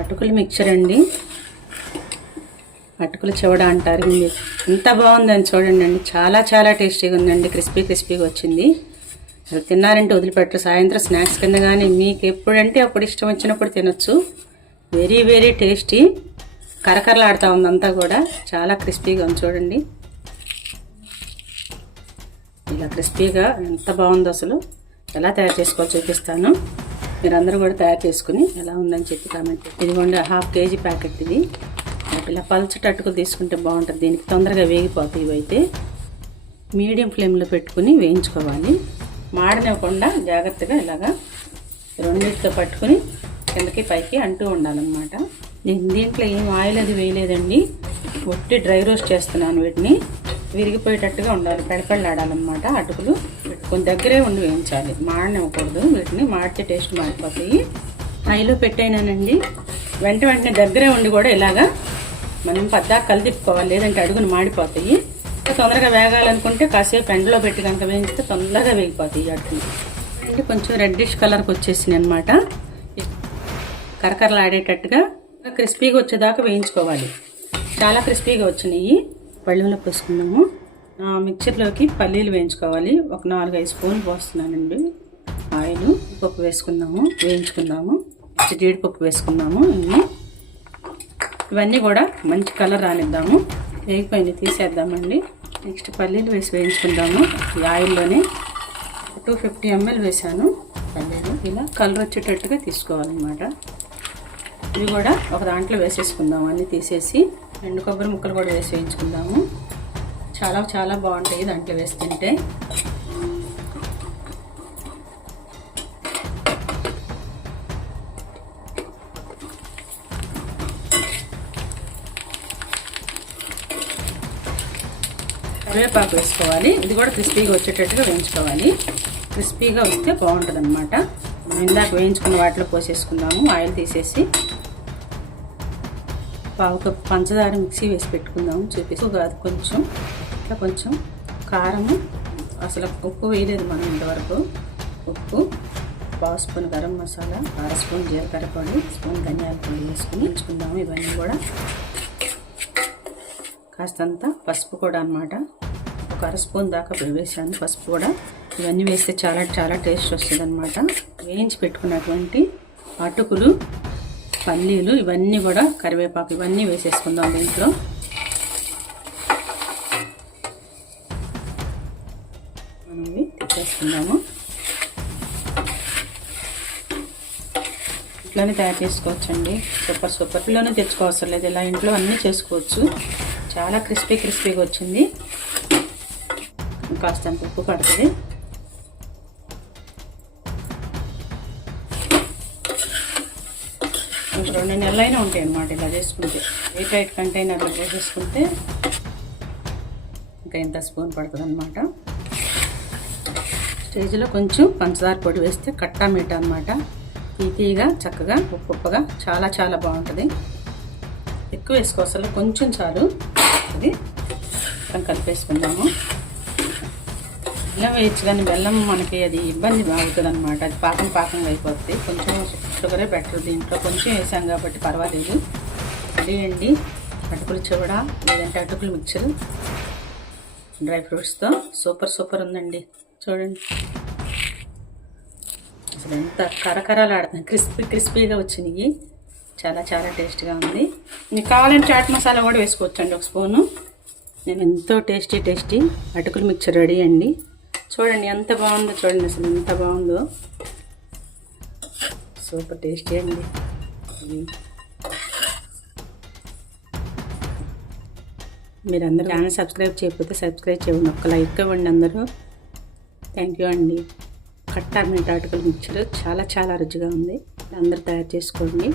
అటుకులు మిక్చర్ అండి, అటుకులు చెవడ అంటారు. ఎంత బాగుందని చూడండి అండి, చాలా చాలా టేస్టీగా ఉందండి. క్రిస్పీగా వచ్చింది. అది తిన్నారంటే వదిలిపెట్టరు. సాయంత్రం స్నాక్స్ కింద కానీ మీకు ఎప్పుడంటే అప్పుడు ఇష్టం వచ్చినప్పుడు తినొచ్చు. Very very tasty. కరకరలాడుతూ ఉంది అంతా కూడా. చాలా క్రిస్పీగా ఉంది చూడండి. ఇలా క్రిస్పీగా ఎంత బాగుందో అసలు. ఎలా తయారు చేసుకోవాలో చూపిస్తాను. మీరందరూ కూడా తయారు చేసుకుని ఎలా ఉందని చెప్పి కామెంట్. ఇదిగోండి 1/2 kg ప్యాకెట్ ఇది. ఇలా పల్చటి అటుకులు తీసుకుంటే బాగుంటుంది. దీనికి తొందరగా వేగిపోతాయి. ఇవైతే మీడియం ఫ్లేమ్లో పెట్టుకుని వేయించుకోవాలి. మాడనివ్వకుండా జాగ్రత్తగా ఇలాగా రెండింటితో పట్టుకుని కిందకి పైకి అంటూ ఉండాలన్నమాట. నేను దీంట్లో ఏం ఆయిల్ అది వేయలేదండి. ఒట్టి డ్రై రోస్ట్ చేస్తున్నాను. వీటిని విరిగిపోయేటట్టుగా ఉండాలి, పెడపెళ్ళాడాలన్నమాట. అటుకులు పెట్టుకొని దగ్గరే ఉండి వేయించాలి, మాడనివ్వకూడదు. వీటిని మాడితే టేస్ట్ మాడిపోతాయి. హైలో పెట్టైనానండి. వెంటనే దగ్గరే ఉండి కూడా ఇలాగా మనం పద్దాక కలిదిప్పుకోవాలి, లేదంటే అడుగును మాడిపోతాయి. తొందరగా వేగాలనుకుంటే కాసేపు ఎండలో పెట్టి కనుక వేయించితే తొందరగా వేగిపోతాయి అటుకులు. అంటే కొంచెం రెడ్డిష్ కలర్కి వచ్చేసినాయి అనమాట. కరకరలాడేటట్టుగా క్రిస్పీగా వచ్చేదాకా వేయించుకోవాలి. చాలా క్రిస్పీగా వచ్చినాయి. పళ్ళెంలో పోసుకున్నాము. మిక్చర్లోకి పల్లీలు వేయించుకోవాలి. ఒక 4-5 స్పూన్లు పోస్తున్నానండి ఆయిల్. పప్పు వేసుకుందాము, వేయించుకుందాము. జీడిపప్పు వేసుకుందాము. ఇవన్నీ కూడా మంచి కలర్ రానిద్దాము. వేగిపోయింది, తీసేద్దామండి. నెక్స్ట్ పల్లీలు వేసి వేయించుకుందాము. ఈ ఆయిల్లోనే 250 ml వేసాను పల్లీలు. ఇలా కలర్ వచ్చేటట్టుగా తీసుకోవాలన్నమాట. ఇవి కూడా ఒక దాంట్లో వేసేసుకుందాము. అన్నీ తీసేసి ఎండు కొబ్బరి ముక్కలు కూడా వేసి వేయించుకుందాము. చాలా చాలా బాగుంటాయి దాంట్లో వేసి తింటే. కరివేపాకు వేసుకోవాలి. ఇది కూడా క్రిస్పీగా వచ్చేటట్టుగా వేయించుకోవాలి. క్రిస్పీగా వస్తే బాగుంటుంది అనమాట. ఇందాక వేయించుకున్న వాటిలో పోసేసుకుందాము. ఆయిల్ తీసేసి 1/2 కప్పు పంచదార మిక్సీ వేసి పెట్టుకుందాము. చూపిస్తూ కాదు, కొంచెం ఇట్లా కొంచెం కారము. అసలు ఉప్పు వేయలేదు మనం ఇంతవరకు. ఉప్పు, 1 స్పూన్ గరం మసాలా, 1/2 స్పూన్ జీలకర్ర పొడి, 1 స్పూన్ ధనియాల పొడి వేసుకుని ఉంచుకుందాము. ఇవన్నీ కూడా కాస్తంత పసుపు కూడా అనమాట. ఒక 1/2 స్పూన్ దాకా వేసాను పసుపు కూడా. ఇవన్నీ వేస్తే చాలా చాలా టేస్ట్ వస్తుంది అనమాట. వేయించి పెట్టుకున్నటువంటి అటుకులు, పల్లీలు, ఇవన్నీ కూడా కరివేపాకు ఇవన్నీ వేసేసుకుందాం దీంట్లో. మనం ఇవి తెచ్చేసుకుందాము. ఇంట్లోనే తయారు చేసుకోవచ్చండి. సూపర్. ఇంట్లోనే తెచ్చుకోవసరం లేదు. ఇలా ఇంట్లో అన్నీ చేసుకోవచ్చు. చాలా క్రిస్పీగా వచ్చింది. కాస్తంత ఉప్పు పడుతుంది. ఇంకా 2 నెలలైనా ఉంటాయి అన్నమాట ఇలా చేసుకుంటే. ఎయిర్ టైట్ కంటైనర్లో పోసేసుకుంటే ఇంకా ఇంత స్పూన్ పడుతుంది అనమాట. స్టేజ్లో కొంచెం పంచదార పొడి వేస్తే కట్టా మీట అనమాట. తీగా చక్కగా ఉప్పుగా చాలా చాలా బాగుంటుంది. ఎక్కువ వేసుకోవసలు, కొంచెం చాలు. అది కలిపేసుకుందాము. బెల్లం వేయచ్చు కానీ బెల్లం మనకి అది ఇబ్బంది అవుతుంది అనమాట. అది పాకంగా అయిపోతుంది. కొంచెం షుగరే బెటర్. దీంట్లో కొంచెం వేసాం కాబట్టి పర్వాలేదు. అదేండి అటుకులు చెవడ, లేదంటే అటుకులు మిక్చర్ డ్రై ఫ్రూట్స్తో సూపర్ ఉందండి. చూడండి అసలు ఎంత కరకరలాడుతుంది. క్రిస్పీగా వచ్చినాయి. చాలా చాలా టేస్ట్గా ఉంది. మీకు కావాలంటే చాట్ మసాలా కూడా వేసుకోవచ్చండి 1 స్పూను. నేను ఎంతో టేస్టీ అటుకులు మిక్చర్ రెడీ అండి. చూడండి ఎంత బాగుందో. చూడండి అసలు ఎంత బాగుందో. సూపర్ టేస్టీ అండి. మీరందరూ ఛానల్ సబ్స్క్రైబ్ చేయకపోతే సబ్స్క్రైబ్ చేయండి. ఒక్క లైక్ ఇవ్వండి అందరూ. థ్యాంక్ యూ అండి. కట్టా మీట అటుకులు మిక్చర్ చాలా చాలా రుచిగా ఉంది. అందరూ తయారు చేసుకోండి.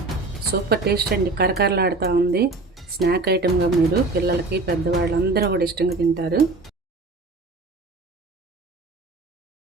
సూపర్ టేస్ట్ అండి. కరకరలాడుతూ ఉంది. స్నాక్ ఐటమ్గా మీరు పిల్లలకి, పెద్దవాళ్ళందరూ కూడా ఇష్టంగా తింటారు.